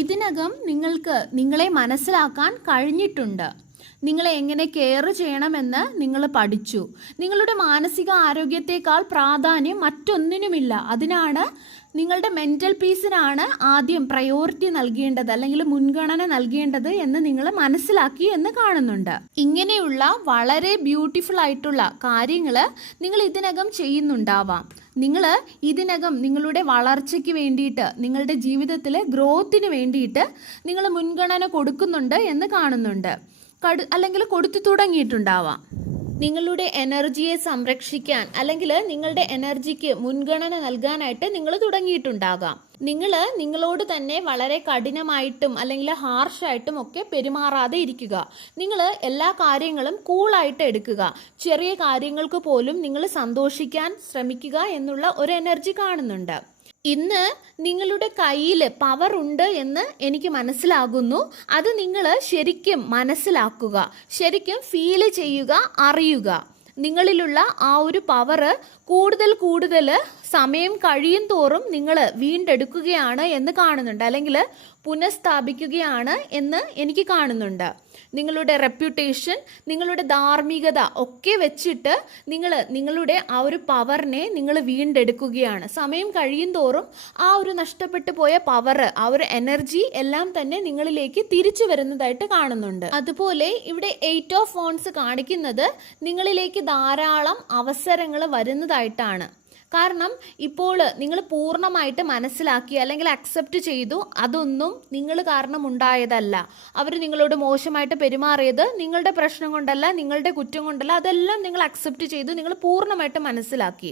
ഇതിനകം നിങ്ങൾക്ക് നിങ്ങളെ മനസ്സിലാക്കാൻ കഴിഞ്ഞിട്ടുണ്ട്. നിങ്ങളെ എങ്ങനെ കെയർ ചെയ്യണമെന്ന് നിങ്ങൾ പഠിച്ചു. നിങ്ങളുടെ മാനസിക ആരോഗ്യത്തെക്കാൾ പ്രാധാന്യം മറ്റൊന്നിനുമില്ല. അതിനാണ് നിങ്ങളുടെ മെന്റൽ പീസിനാണ് ആദ്യം പ്രയോറിറ്റി നൽകേണ്ടത് അല്ലെങ്കിൽ മുൻഗണന നൽകേണ്ടത് എന്ന് നിങ്ങൾ മനസ്സിലാക്കി എന്ന് കാണുന്നുണ്ട്. ഇങ്ങനെയുള്ള വളരെ ബ്യൂട്ടിഫുൾ ആയിട്ടുള്ള കാര്യങ്ങൾ നിങ്ങൾ ഇതിനകം ചെയ്യുന്നുണ്ടാവാം. നിങ്ങൾ ഇതിനകം നിങ്ങളുടെ വളർച്ചയ്ക്ക് വേണ്ടിയിട്ട് നിങ്ങളുടെ ജീവിതത്തിലെ ഗ്രോത്തിന് വേണ്ടിയിട്ട് നിങ്ങൾ മുൻഗണന കൊടുക്കുന്നുണ്ട് എന്ന് കാണുന്നുണ്ട്. കടു അല്ലെങ്കിൽ കൊടുത്തു തുടങ്ങിയിട്ടുണ്ടാവാം. നിങ്ങളുടെ എനർജിയെ സംരക്ഷിക്കാൻ അല്ലെങ്കിൽ നിങ്ങളുടെ എനർജിക്ക് മുൻഗണന നൽകാനായിട്ട് നിങ്ങൾ തുടങ്ങിയിട്ടുണ്ടാകാം. നിങ്ങൾ നിങ്ങളോട് തന്നെ വളരെ കഠിനമായിട്ടും അല്ലെങ്കിൽ ഹാർഷായിട്ടും ഒക്കെ പെരുമാറാതെ ഇരിക്കുക. നിങ്ങൾ എല്ലാ കാര്യങ്ങളും കൂളായിട്ട് എടുക്കുക. ചെറിയ കാര്യങ്ങൾക്ക് പോലും നിങ്ങൾ സന്തോഷിക്കാൻ ശ്രമിക്കുക എന്നുള്ള ഒരു എനർജി കാണുന്നുണ്ട്. ഇന്ന് നിങ്ങളുടെ കയ്യിൽ പവർ ഉണ്ട് എന്ന് എനിക്ക് മനസ്സിലാകുന്നു. അത് നിങ്ങൾ ശരിക്കും മനസ്സിലാക്കുക. ശരിക്കും ഫീൽ ചെയ്യുക അറിയുക. നിങ്ങളിലുള്ള ആ ഒരു പവർ കൂടുതൽ കൂടുതൽ സമയം കഴിയും തോറും നിങ്ങൾ വീണ്ടെടുക്കുകയാണ് എന്ന് കാണുന്നുണ്ട്. അല്ലെങ്കിൽ പുനഃസ്ഥാപിക്കുകയാണ് എന്ന് എനിക്ക് കാണുന്നുണ്ട്. നിങ്ങളുടെ റെപ്യൂട്ടേഷൻ നിങ്ങളുടെ ധാർമ്മികത ഒക്കെ വെച്ചിട്ട് നിങ്ങൾ നിങ്ങളുടെ ആ ഒരു പവറിനെ നിങ്ങൾ വീണ്ടെടുക്കുകയാണ്. സമയം കഴിയും തോറും ആ ഒരു നഷ്ടപ്പെട്ടു പോയ പവർ ആ ഒരു എനർജി എല്ലാം തന്നെ നിങ്ങളിലേക്ക് തിരിച്ചു വരുന്നതായിട്ട് കാണുന്നുണ്ട്. അതുപോലെ ഇവിടെ എയ്റ്റ് ഓഫ് ഫോൺസ് കാണിക്കുന്നത് നിങ്ങളിലേക്ക് ധാരാളം അവസരങ്ങൾ വരുന്നതായിട്ടാണ്. കാരണം ഇപ്പോൾ നിങ്ങൾ പൂർണമായിട്ട് മനസ്സിലാക്കി അല്ലെങ്കിൽ അക്സെപ്റ്റ് ചെയ്തു അതൊന്നും നിങ്ങൾ കാരണം ഉണ്ടായതല്ല അവർ നിങ്ങളോട് മോശമായിട്ട് പെരുമാറിയത് നിങ്ങളുടെ പ്രശ്നം കൊണ്ടല്ല നിങ്ങളുടെ കുറ്റം കൊണ്ടല്ല അതെല്ലാം നിങ്ങൾ അക്സെപ്റ്റ് ചെയ്തു നിങ്ങൾ പൂർണമായിട്ട് മനസ്സിലാക്കി.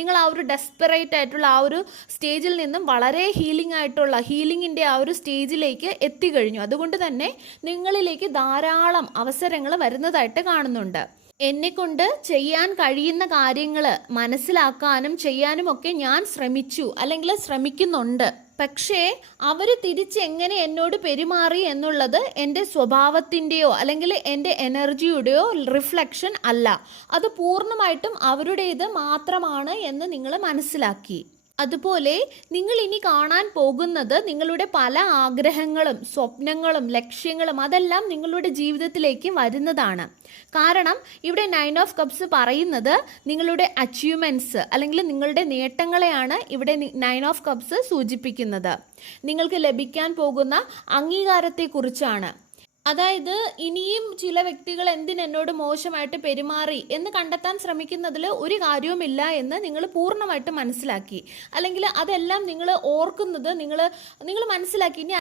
നിങ്ങൾ ആ ഒരു ഡെസ്പെറേറ്റ് ആയിട്ടുള്ള ആ ഒരു സ്റ്റേജിൽ നിന്നും വളരെ ഹീലിംഗ് ആയിട്ടുള്ള ഹീലിംഗിന്റെ ആ ഒരു സ്റ്റേജിലേക്ക് എത്തിക്കഴിഞ്ഞു. അതുകൊണ്ട് തന്നെ നിങ്ങളിലേക്ക് ധാരാളം അവസരങ്ങൾ വരുന്നതായിട്ട് കാണുന്നുണ്ട്. എന്നെ കൊണ്ട് ചെയ്യാൻ കഴിയുന്ന കാര്യങ്ങൾ മനസ്സിലാക്കാനും ചെയ്യാനും ഒക്കെ ഞാൻ ശ്രമിച്ചു അല്ലെങ്കിൽ ശ്രമിക്കുന്നുണ്ട്. പക്ഷേ അവർ തിരിച്ചെങ്ങനെ എന്നോട് പെരുമാറി എന്നുള്ളത് എന്റെ സ്വഭാവത്തിന്റെയോ അല്ലെങ്കിൽ എന്റെ എനർജിയുടെയോ റിഫ്ലക്ഷൻ അല്ല. അത് പൂർണമായിട്ടും അവരുടേത് മാത്രമാണ് എന്ന് നിങ്ങൾ മനസ്സിലാക്കി. അതുപോലെ നിങ്ങൾ ഇനി കാണാൻ പോകുന്നത് നിങ്ങളുടെ പല ആഗ്രഹങ്ങളും സ്വപ്നങ്ങളും ലക്ഷ്യങ്ങളും അതെല്ലാം നിങ്ങളുടെ ജീവിതത്തിലേക്ക് വരുന്നതാണ്. കാരണം ഇവിടെ നയൻ ഓഫ് കപ്സ് പറയുന്നത് നിങ്ങളുടെ അച്ചീവ്മെന്റ്സ് അല്ലെങ്കിൽ നിങ്ങളുടെ നേട്ടങ്ങളെയാണ് ഇവിടെ നയൻ ഓഫ് കപ്സ് സൂചിപ്പിക്കുന്നത്. നിങ്ങൾക്ക് ലഭിക്കാൻ പോകുന്ന അംഗീകാരത്തെക്കുറിച്ചാണ്. അതായത് ഇനിയും ചില വ്യക്തികൾ എന്തിനോട് മോശമായിട്ട് പെരുമാറി എന്ന് കണ്ടെത്താൻ ശ്രമിക്കുന്നതിൽ ഒരു കാര്യവുമില്ല എന്ന് നിങ്ങൾ പൂർണമായിട്ട് മനസ്സിലാക്കി. അല്ലെങ്കിൽ അതെല്ലാം നിങ്ങൾ ഓർക്കുന്നത് നിങ്ങൾ നിങ്ങൾ മനസ്സിലാക്കി. ഇനി